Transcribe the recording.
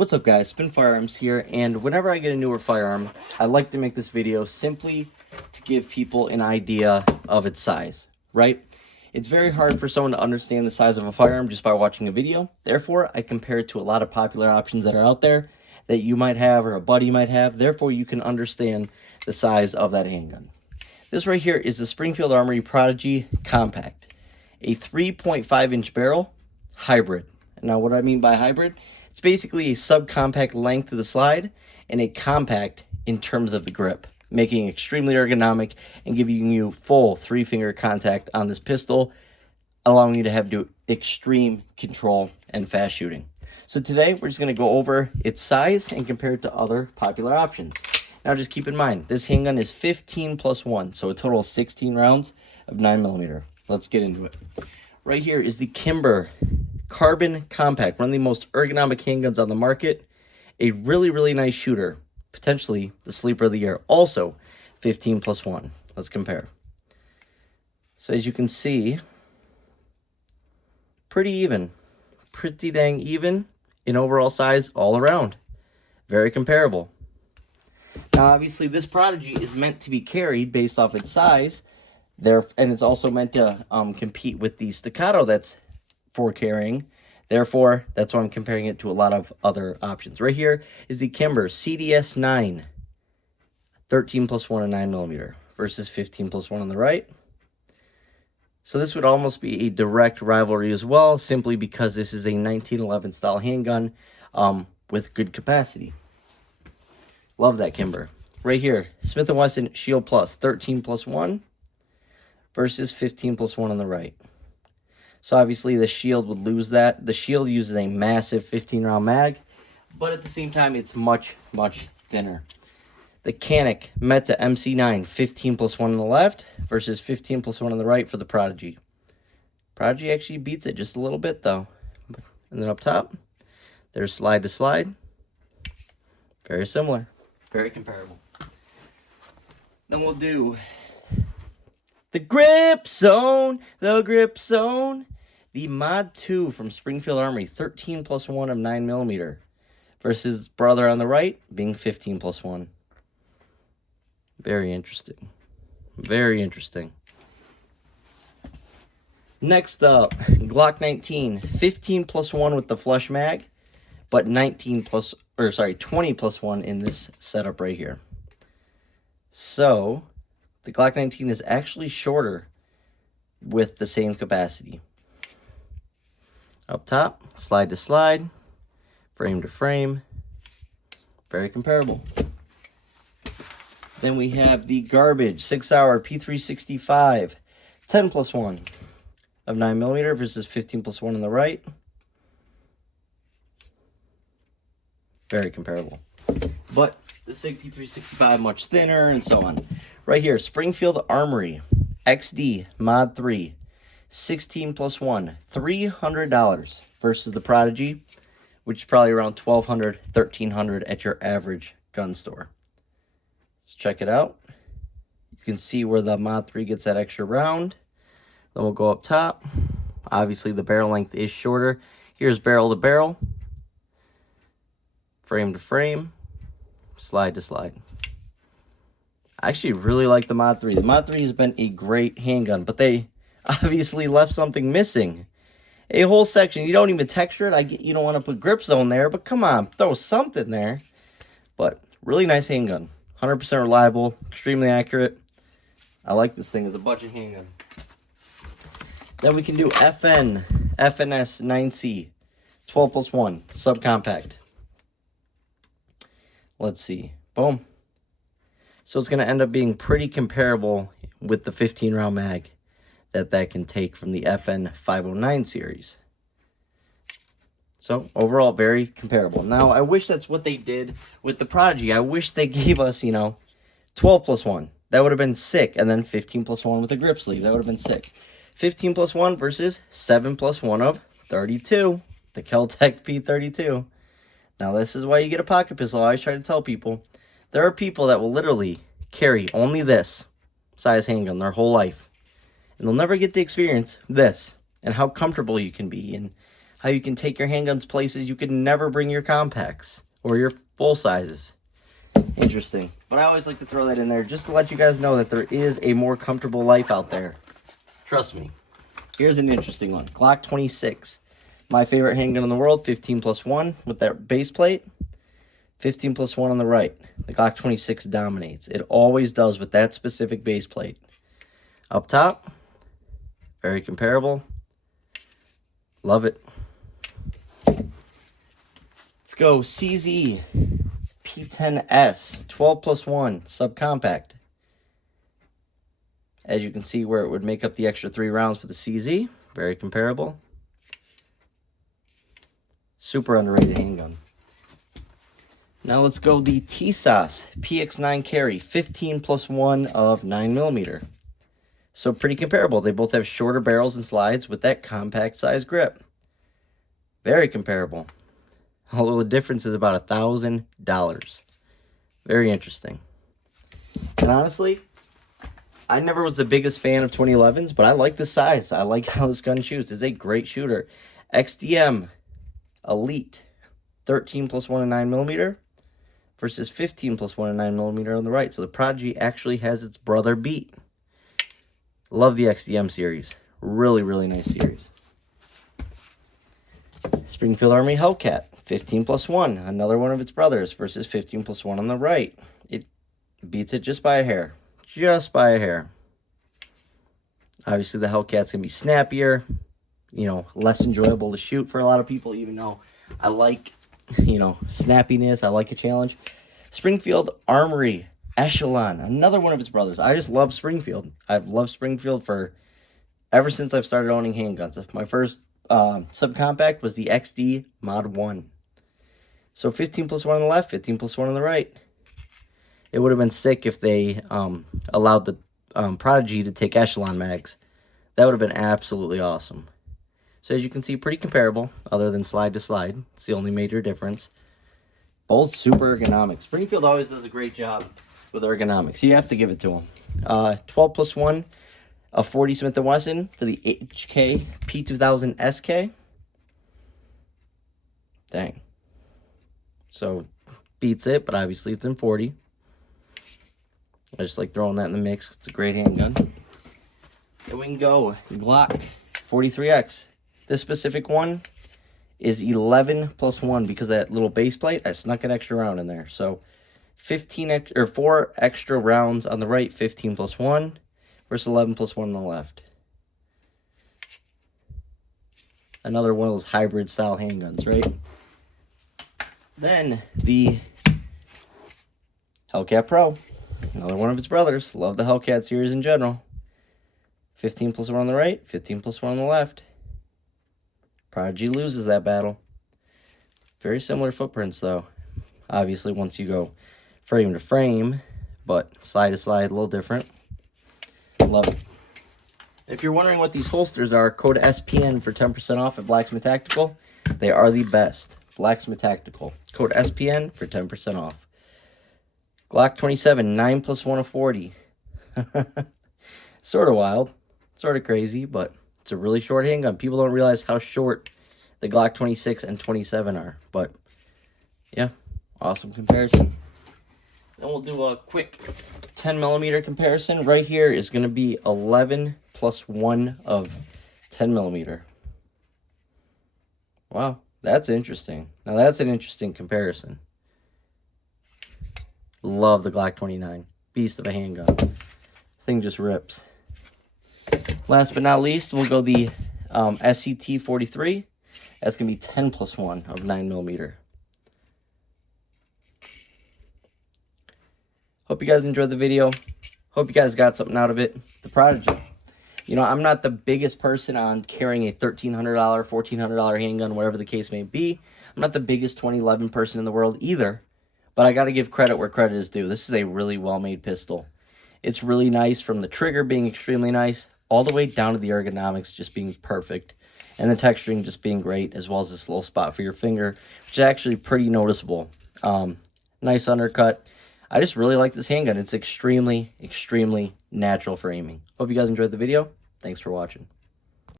What's up guys, Spin Firearms here, and whenever I get a newer firearm, I like to make this video simply to give people an idea of its size, right? It's very hard for someone to understand the size of a firearm just by watching a video. Therefore, I compare it to a lot of popular options that are out there that you might have or a buddy might have. Therefore, you can understand the size of that handgun. This right here is the Springfield Armory Prodigy Compact, a 3.5-inch barrel hybrid. Now, what I mean by hybrid, it's basically a subcompact length of the slide and a compact in terms of the grip, making it extremely ergonomic and giving you full 3-finger contact on this pistol, allowing you to have extreme control and fast shooting. So today, we're just going to go over its size and compare it to other popular options. Now, just keep in mind, this handgun is 15 plus 1, so a total of 16 rounds of 9mm. Let's get into it. Right here is the Kimber Carbon Compact, one of the most ergonomic handguns on the market. A really nice shooter, potentially the sleeper of the year. Also 15 plus 1. Let's compare. So as you can see, pretty dang even in overall size all around. Very comparable. Now obviously this Prodigy is meant to be carried based off its size there, and it's also meant to compete with the Staccato that's for carrying. Therefore, that's why I'm comparing it to a lot of other options. Right here is the Kimber CDS 9, 13 plus 1 and 9mm versus 15 plus 1 on the right. So this would almost be a direct rivalry as well, simply because this is a 1911 style handgun with good capacity. Love that Kimber. Right here, Smith & Wesson Shield Plus, 13 plus 1 versus 15 plus 1 on the right. So obviously the Shield would lose that. The Shield uses a massive 15-round mag, but at the same time, it's much thinner. The Canik Meta MC9, 15 plus 1 on the left versus 15 plus 1 on the right for the Prodigy. Prodigy actually beats it just a little bit, though. And then up top, there's slide to slide. Very similar. Very comparable. Then we'll do the Grip Zone. The Mod 2 from Springfield Armory, 13 plus 1 of 9mm versus brother on the right being 15 plus 1. Very interesting. Very interesting. Next up, Glock 19, 15 plus 1 with the flush mag, but 20 plus 1 in this setup right here. So, the Glock 19 is actually shorter with the same capacity. Up top, slide to slide, frame to frame, very comparable. Then we have the garbage 6-hour P365, 10 plus 1 of 9mm versus 15 plus 1 on the right. Very comparable. But the SIG P365 much thinner and so on. Right here, Springfield Armory XD Mod 3, 16 plus 1, $300 versus the Prodigy, which is probably around $1,200, $1,300 at your average gun store. Let's check it out. You can see where the Mod 3 gets that extra round. Then we'll go up top. Obviously, the barrel length is shorter. Here's barrel to barrel, frame to frame, slide to slide. I actually really like the Mod 3. The Mod 3 has been a great handgun, but they obviously left something missing. A whole section. You don't even texture it. I get you don't want to put grip zone there, but come on, throw something there. But really nice handgun. 100% reliable, extremely accurate. I like this thing as a budget handgun. Then we can do FNS 9C, 12 plus 1, subcompact. Let's see. Boom. So it's going to end up being pretty comparable with the 15-round mag that can take from the FN 509 series. So overall, very comparable. Now, I wish that's what they did with the Prodigy. I wish they gave us, 12 plus 1. That would have been sick. And then 15 plus 1 with a grip sleeve. That would have been sick. 15 plus 1 versus 7 plus 1 of 32. The Kel-Tec P32. Now, this is why you get a pocket pistol. I always try to tell people, there are people that will literally carry only this size handgun their whole life. And they'll never get to experience this and how comfortable you can be and how you can take your handguns places you could never bring your compacts or your full sizes. Interesting. But I always like to throw that in there just to let you guys know that there is a more comfortable life out there. Trust me. Here's an interesting one. Glock 26. My favorite handgun in the world, 15+1 with that base plate. 15+1 on the right. The Glock 26 dominates. It always does with that specific base plate. Up top, very comparable. Love it. Let's go CZ P10S 12+1 subcompact. As you can see where it would make up the extra 3 rounds for the CZ. Very comparable. Super underrated handgun. Now let's go the TSOS PX9 carry 15+1 of 9mm. So pretty comparable. They both have shorter barrels and slides with that compact size grip. Very comparable. Although the difference is about $1,000. Very interesting. And honestly, I never was the biggest fan of 2011s, but I like the size. I like how this gun shoots. It's a great shooter. XDM Elite 13+1 of 9mm versus 15+1 of 9mm on the right. So the Prodigy actually has its brother beat. Love the XDM series. Really, really nice series. Springfield Armory Hellcat 15+1, another one of its brothers versus 15+1 on the right. It beats it just by a hair. Just by a hair. Obviously the Hellcat's gonna be snappier, you know, less enjoyable to shoot for a lot of people, even though I like, you know, snappiness. I like a challenge. Springfield Armory Echelon, another one of its brothers. I just love Springfield. I've loved Springfield for ever since I've started owning handguns. My first subcompact was the XD Mod 1. So 15+1 on the left, 15+1 on the right. It would have been sick if they allowed the Prodigy to take Echelon mags. That would have been absolutely awesome. So as you can see, pretty comparable, other than slide to slide. It's the only major difference. Both super ergonomic. Springfield always does a great job with ergonomics. You have to give it to them. 12+1 of 40 Smith & Wesson for the HK P2000 SK. Dang. So, beats it, but obviously it's in 40. I just like throwing that in the mix. It's a great handgun. Then we can go Glock 43X. This specific one is 11+1 because of that little base plate. I snuck an extra round in there. So 4 extra rounds on the right, 15+1 versus 11+1 on the left. Another one of those hybrid style handguns, right? Then the Hellcat Pro. Another one of its brothers. Love the Hellcat series in general. 15+1 on the right, 15+1 on the left. Prodigy loses that battle. Very similar footprints, though. Obviously, once you go frame to frame, but slide to slide, a little different. Love it. If you're wondering what these holsters are, code SPN for 10% off at Blacksmith Tactical. They are the best. Blacksmith Tactical. Code SPN for 10% off. Glock 27, 9+1 of 40. Sort of wild. Sort of crazy, but it's a really short handgun. People don't realize how short the Glock 26 and 27 are. But, yeah, awesome comparison. Then we'll do a quick 10mm comparison. Right here is going to be 11+1 of 10mm. Wow, that's interesting. Now, that's an interesting comparison. Love the Glock 29. Beast of a handgun. Thing just rips. Last but not least, we'll go the SCT 43. That's going to be 10+1 of 9mm. Hope you guys enjoyed the video. Hope you guys got something out of it. The Prodigy. You know, I'm not the biggest person on carrying a $1,300, $1,400 handgun, whatever the case may be. I'm not the biggest 2011 person in the world either. But I got to give credit where credit is due. This is a really well-made pistol. It's really nice from the trigger being extremely nice, all the way down to the ergonomics just being perfect. And the texturing just being great, as well as this little spot for your finger, which is actually pretty noticeable. Nice undercut. I just really like this handgun. It's extremely, extremely natural for aiming. Hope you guys enjoyed the video. Thanks for watching.